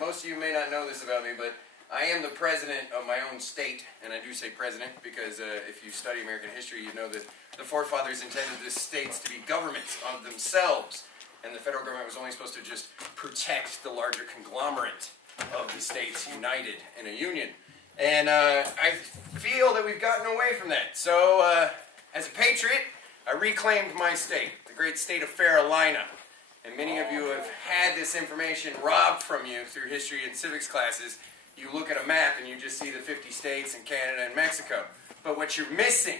most of you may not know this about me, but I am the president of my own state, and I do say president because if you study American history, you know that the forefathers intended the states to be governments of themselves, and the federal government was only supposed to just protect the larger conglomerate of the states united in a union. And I feel that we've gotten away from that. So, as a patriot, I reclaimed my state, the great state of Ferrellina. And many of you have had this information robbed from you through history and civics classes. You look at a map and you just see the 50 states and Canada and Mexico. But what you're missing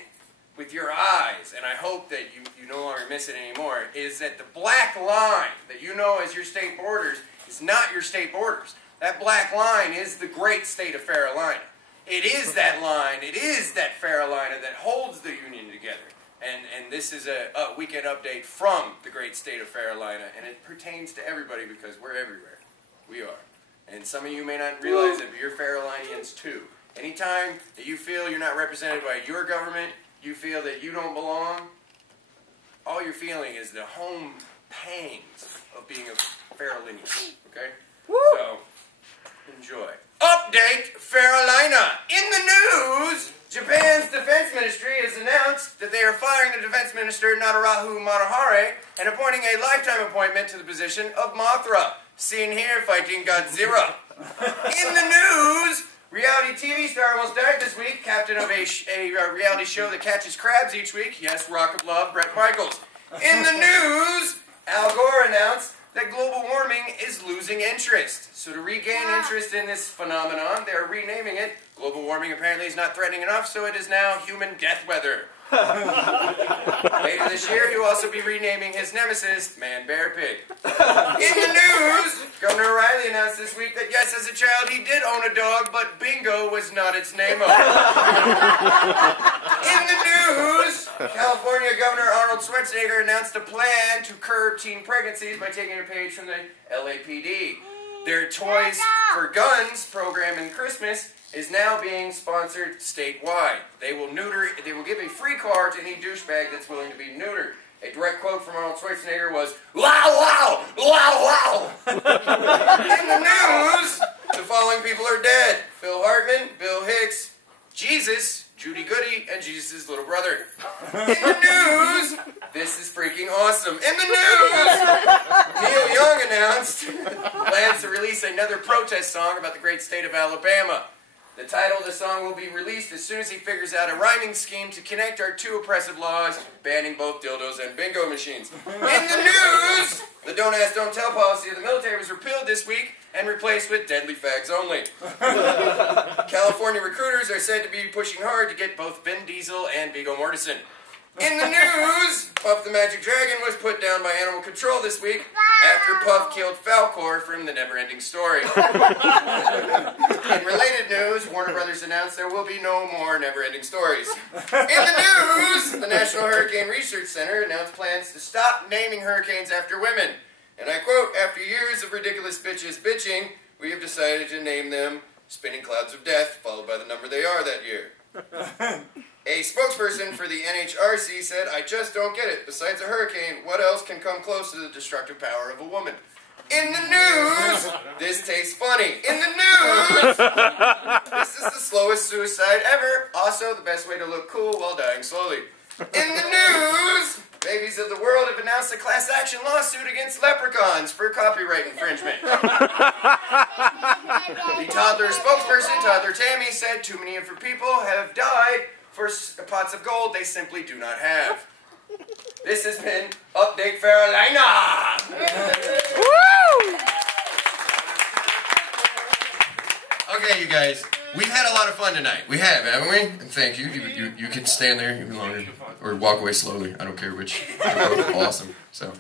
with your eyes, and I hope that you no longer miss it anymore, is that the black line that you know as your state borders is not your state borders. That black line is the great state of Ferrellina. It is that line, it is that Ferrellina that holds the union together. And this is a weekend update from the great state of Ferrellina, and it pertains to everybody because we're everywhere. We are. And some of you may not realize it, but you're Ferrellinians too. Anytime that you feel you're not represented by your government, you feel that you don't belong, all you're feeling is the home pangs of being a Ferrellinian. Okay? Woo! So, enjoy. Update Ferrellina. In the news, Japan's defense ministry has announced that they are firing the defense minister Narahiro Matahari and appointing a lifetime appointment to the position of Mothra, seen here fighting Godzilla. In the news, reality TV star almost died this week, captain of a reality show that catches crabs each week. Yes, Rock of Love, Bret Michaels. In the news, Al Gore announced that global warming is losing interest. So to regain interest in this phenomenon, they're renaming it. Global warming apparently is not threatening enough, so it is now human death weather. Later this year, he will also be renaming his nemesis, Man Bear Pig. In the news, Governor Riley announced this week that yes, as a child he did own a dog, but bingo was not its name-o. In the news, California Governor Arnold Schwarzenegger announced a plan to curb teen pregnancies by taking a page from the LAPD. Their Toys for Guns program in Christmas is now being sponsored statewide. They will give a free car to any douchebag that's willing to be neutered. A direct quote from Arnold Schwarzenegger was, "Wow, wow, wow, wow." In the news, the following people are dead: Phil Hartman, Bill Hicks, Jesus, Judy Goody, and Jesus' little brother. In the news, this is freaking awesome. In the news, Neil Young announced plans to release another protest song about the great state of Alabama. The title of the song will be released as soon as he figures out a rhyming scheme to connect our two oppressive laws, banning both dildos and bingo machines. In the news, the don't ask, don't tell policy of the military was repealed this week and replaced with deadly fags only. California recruiters are said to be pushing hard to get both Vin Diesel and Viggo Mortensen. In the news, Puff the Magic Dragon was put down by animal control this week after Puff killed Falcor from The Neverending Story. In related news, Warner Brothers announced there will be no more Neverending Stories. In the news, the National Hurricane Research Center announced plans to stop naming hurricanes after women. And I quote, "After years of ridiculous bitches bitching, we have decided to name them Spinning Clouds of Death, followed by the number they are that year." A spokesperson for the NHRC said, "I just don't get it. Besides a hurricane, what else can come close to the destructive power of a woman?" In the news, this tastes funny. In the news, this is the slowest suicide ever. Also, the best way to look cool while dying slowly. In the news, babies of the world have announced a class action lawsuit against leprechauns for copyright infringement. The toddler spokesperson, Toddler Tammy, said too many of her people have died for pots of gold they simply do not have. This has been Update Ferrellina! Woo! Okay, you guys, we've had a lot of fun tonight. We have, haven't we? And thank you. You can stand there even longer or walk away slowly. I don't care which. They're both awesome. So.